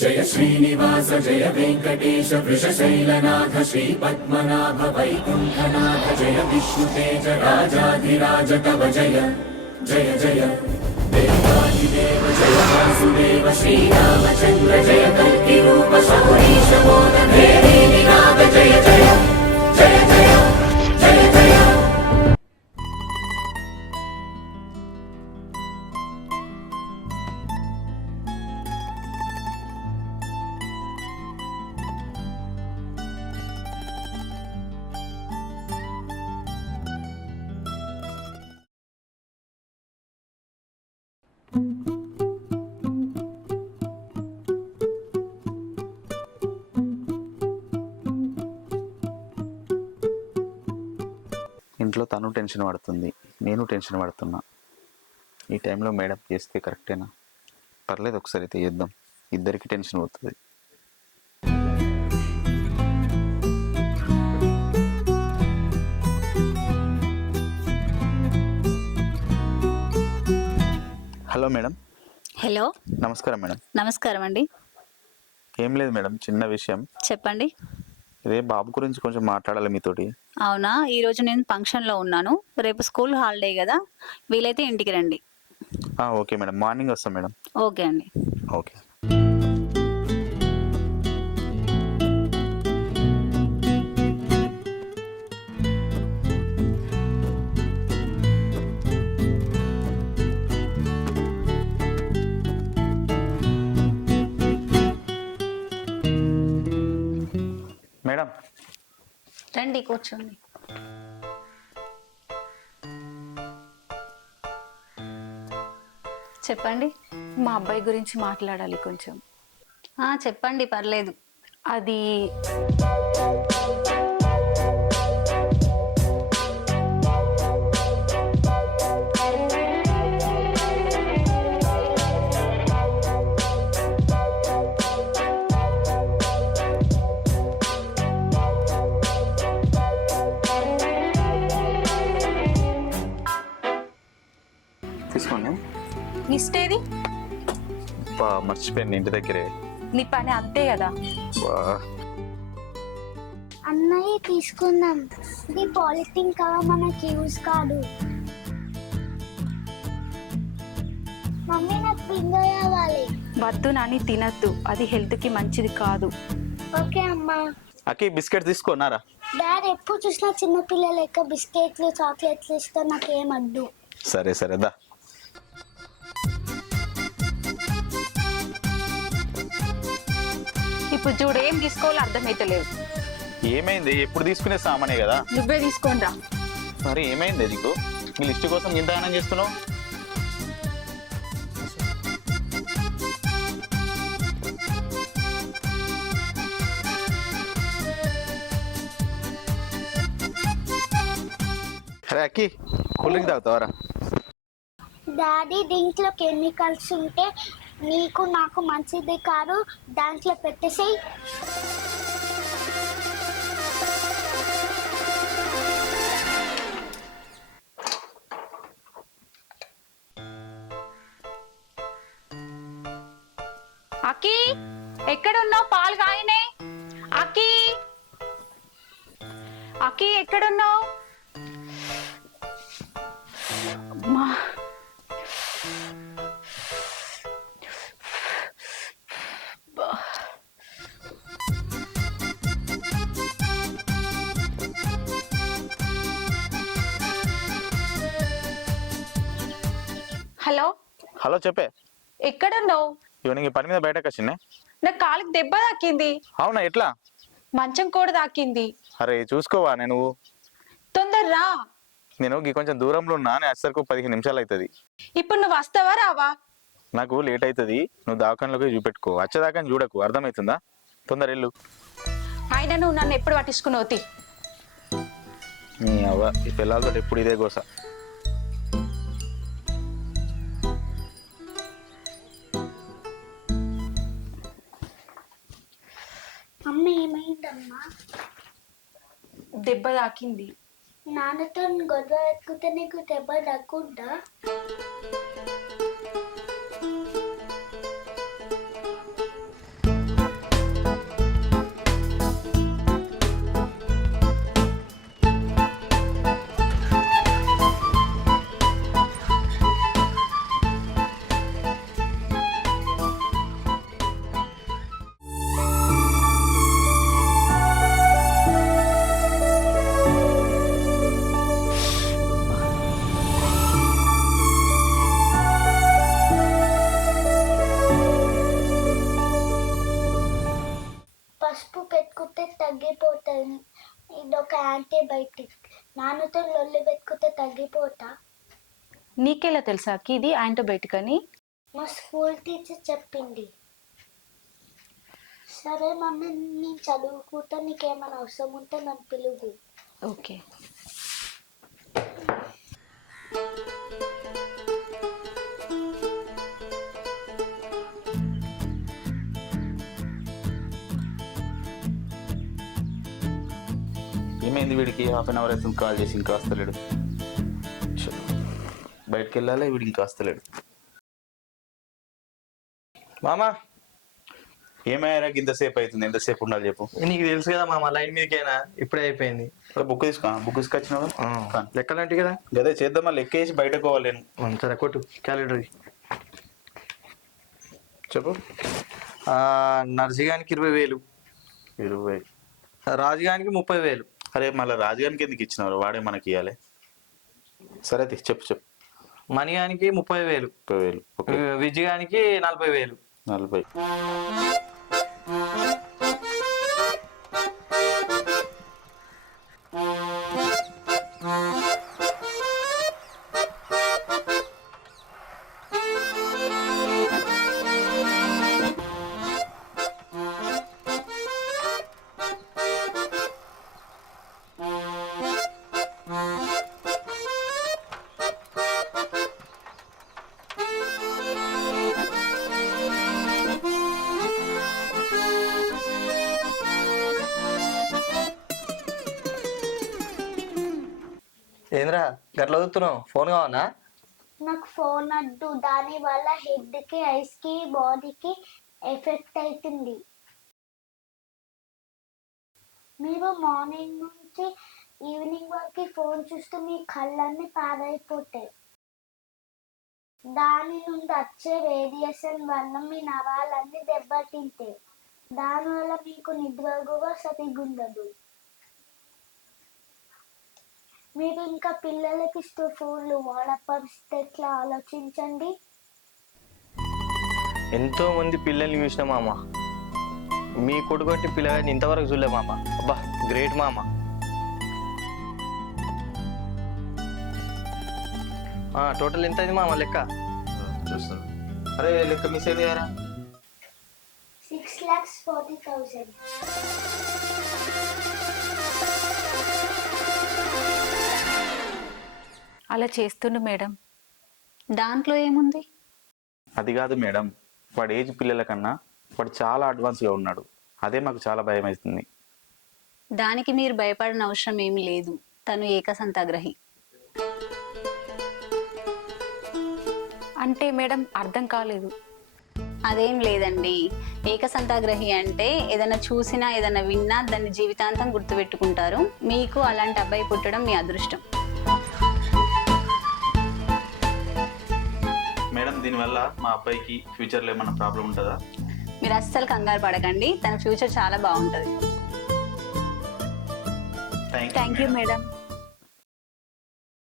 జయ శ్రీనివాస జయ వెంకటేశ వృషశైలనాథ శ్రీ పద్మనాభ వైకుంఠనాథ జయ విష్ణుతేజ రాజాధిరాజ కవ జయ జయ జయ దేవాదిదేవ జయ వాసుదేవ శ్రీరామచంద్ర జయ కల్కి రూప శౌరీశ మోద దేవీ నినాద జయ జయ జయ జయ జయ జయ. ఇంట్లో తను టెన్షన్ పడుతుంది, నేను టెన్షన్ పడుతున్నా. ఈ టైంలో మేడం చేస్తే కరెక్టేనా? పర్లేదు, ఒకసారి అయితే చేద్దాం, ఇద్దరికి టెన్షన్ పోతుంది. Hello madam. హలో, నమస్కారం మేడం. నమస్కారం అండి. ఏం లేదు మేడం, చిన్న విషయం. చెప్పండి. ఇదే బాబు గురించి కొంచెం మాట్లాడాలి మీతోటి. అవునా, ఈరోజు నేను ఫంక్షన్లో ఉన్నాను. రేపు స్కూల్ హాలిడే కదా, వీలైతే ఇంటికి రండి. ఓకే మేడం, మార్నింగ్ వస్తాం మేడం. ఓకే అండి. ఓకే. మేడం రండి, కూర్చోండి. చెప్పండి. మా అబ్బాయి గురించి మాట్లాడాలి కొంచెం. చెప్పండి, పర్లేదు. అది తీసుకోండి. లిస్ట్ ఏది? మర్చిపోయాను ఇంటి దగ్గరే. నీ పని అంతే కదా. అన్నయ్య తీసుకుందాం. ఇది పాలిథిన్ కవర్ మనకి యూజ్ కాదు. మమ్మీ నాకు పింగో కావాలి. వద్దు నాని, తినద్దు, అది హెల్త్ కి మంచిది కాదు. ఓకే అమ్మా. అక్కి బిస్కెట్ తీసుకోనారా? డాడీ ఎప్పుడు చూసినా చిన్న పిల్లల లెక్క బిస్కెట్లు చాక్లెట్లు ఇస్తే నాకేమద్దు. సరే సరే దా. ఇప్పుడు చూడు, ఏం తీసుకోవాలో అర్థమైతలేదు. ఏమైంది? ఎప్పుడు తీసుకునే సామానే కదా. నువ్వే తీసుకోండి రా. మరి ఏమైంది నీకు? నీ లిస్ట్ కోసం ఇంత ఆనందం చేస్తున్నావు? అరే అక్కి, కూల్ డ్రింక్ తాగుతావారా? డాడీ దీంట్లో కెమికల్స్ ఉంటే నీకు నాకు మంచిది కాదు, దాంట్లో పెట్టేసేయి. అక్కి, ఎక్కడున్నావు? పాలు కాయనే. అక్కి, అక్కి ఎక్కడున్నావు? అమ్మా, హలో. హలో, చెప్పే. ఎక్కడున్నావు? ఈవినింగ్ పని మీద బయటకు వచ్చిందే. నా కాలికి దెబ్బ తాకింది. అవునా, ఎట్లా? మంచం కూడా తాకింది. అరే చూసుకోవా, నేను తొందరరా. నేను కొంచెం దూరంలో ఉన్నా, నేను వచ్చేసరికి 15 నిమిషాలు అవుతుంది. ఇప్పుడు నువ్వు వస్తావా రావా? నాకు లేట్ అవుతుంది, నువ్వు దావకాన్లోకి చూపెట్టుకో. వచ్చేదాకా చూడకు, అర్థమవుతుందా? తొందర వెళ్ళు. ఆయన నువ్వు నన్ను ఎప్పుడు పట్టించుకున్నావు? నీ అవ్వ, ఈ పిల్లలతో ఎప్పుడు ఇదే గోస. అమ్మ ఏమైందమ్మా? దెబ్బ తాకింది. నాన్నతో గొడవ ఎక్కుతే నీకు దెబ్బ తగ్గుద్దా? తగ్గిపోతుంది. ఇదొక యాంటీబయాటిక్. నాన్నతో లొల్లి పెట్టుకుంటే తగ్గిపోతా. నీకెలా తెలుసాకి ఇది యాంటీబయాటిక్ అని? మా స్కూల్ టీచర్ చెప్పింది. సరే మమ్మీ, నేను చదువుకుంటా, నీకేమైనా అవసరం ఉంటే నన్ను పిలువు. ఓకే. ఏమైంది వీడికి? హాఫ్ అన్ అవర్ అవుతుంది కాల్ చేసి, ఇంకా వస్తలేడు. బయటకు వెళ్ళాలి, వీడికి ఇంకా వస్తలేడు. మామా ఏమయ్యారా ఇంతసేపు అవుతుంది? ఎంతసేపు ఉండాలి చెప్పు. నీకు తెలుసు కదా మామ, లైన్ మీదకైనా ఇప్పుడే అయిపోయింది. బుక్ తీసుకో. బుక్ తీసుకొచ్చినావా? లెక్కలంటే కదా. గదే చేద్దామా, లెక్కేసి బయటకు పోవాలి నేను. సరే కొట్టు క్యాలెండర్ చెప్పు. నర్సిగానికి 20,000, 20. రాజుగానికి 30,000. అరే మళ్ళీ రాజుగానికి ఎందుకు ఇచ్చినారు? వాడే మనకి ఇవ్వాలి. సరే చెప్పు చెప్పు. మణిగానికి 30,000, 30,000. ఓకే. విజయానికి 40,000. 40. ఏంద్రా గట్ల చదువుతున్నావు? ఫోన్ కావన్నా? నాకు ఫోన్ వద్దు. దాని వల్ల హెడ్కి, ఐస్కి, బాడీకి ఎఫెక్ట్ అవుతుంది. మీరు మార్నింగ్ నుంచి ఈవినింగ్ వరకు ఫోన్ చూస్తే మీ కళ్ళన్నీ పాడైపోతాయి. దాని నుండి వచ్చే రేడియేషన్ వల్ల మీ నరాలన్నీ దెబ్బతింటాయి. దానివల్ల మీకు నిద్ర కూడా సరిగ్గా ఉండదు. మీరు ఇంకా పిల్లలకి ఫోన్లు వాడపరిస్తే ఎట్లా ఆలోచించండి. ఎంతో మంది పిల్లల్ని చూసిన మామ, మీ కొడుకొట్టి పిల్లగాని ఇంతవరకు చూడలే మామ. అబ్బా గ్రేట్ మామ. టోటల్ ఎంత అయింది మామ లెక్క? చూస్తాను. అరే లెక్క మిస్ అయింది కదా. 6,40,000. అలా చేస్తుండు మేడం. దాంట్లో ఏముంది? అది కాదు మేడం, వాడు ఏజ్ పిల్లల కన్నా వాడు చాలా అడ్వాన్స్గా ఉన్నాడు. అదే మాకు చాలా భయం అవుతుంది. దానికి మీరు భయపడిన అవసరం ఏమి లేదు. తను ఏకసంతాగ్రహి. అంటే మేడం అర్థం కాలేదు. అదేం లేదండి. ఏకసంతాగ్రహి అంటే ఏదైనా చూసినా ఏదైనా విన్నా దాన్ని జీవితాంతం గుర్తుపెట్టుకుంటారు. మీకు అలాంటి అబ్బాయి పుట్టడం మీ అదృష్టం. మేడం దీనివల్ల మా అబ్బాయికి ఫ్యూచర్లో ఏమైనా ప్రాబ్లం ఉంటుందా? మీరు అస్సలు కంగారు పడకండి. తన ఫ్యూచర్ చాలా బాగుంటుంది. Thank thank you madam.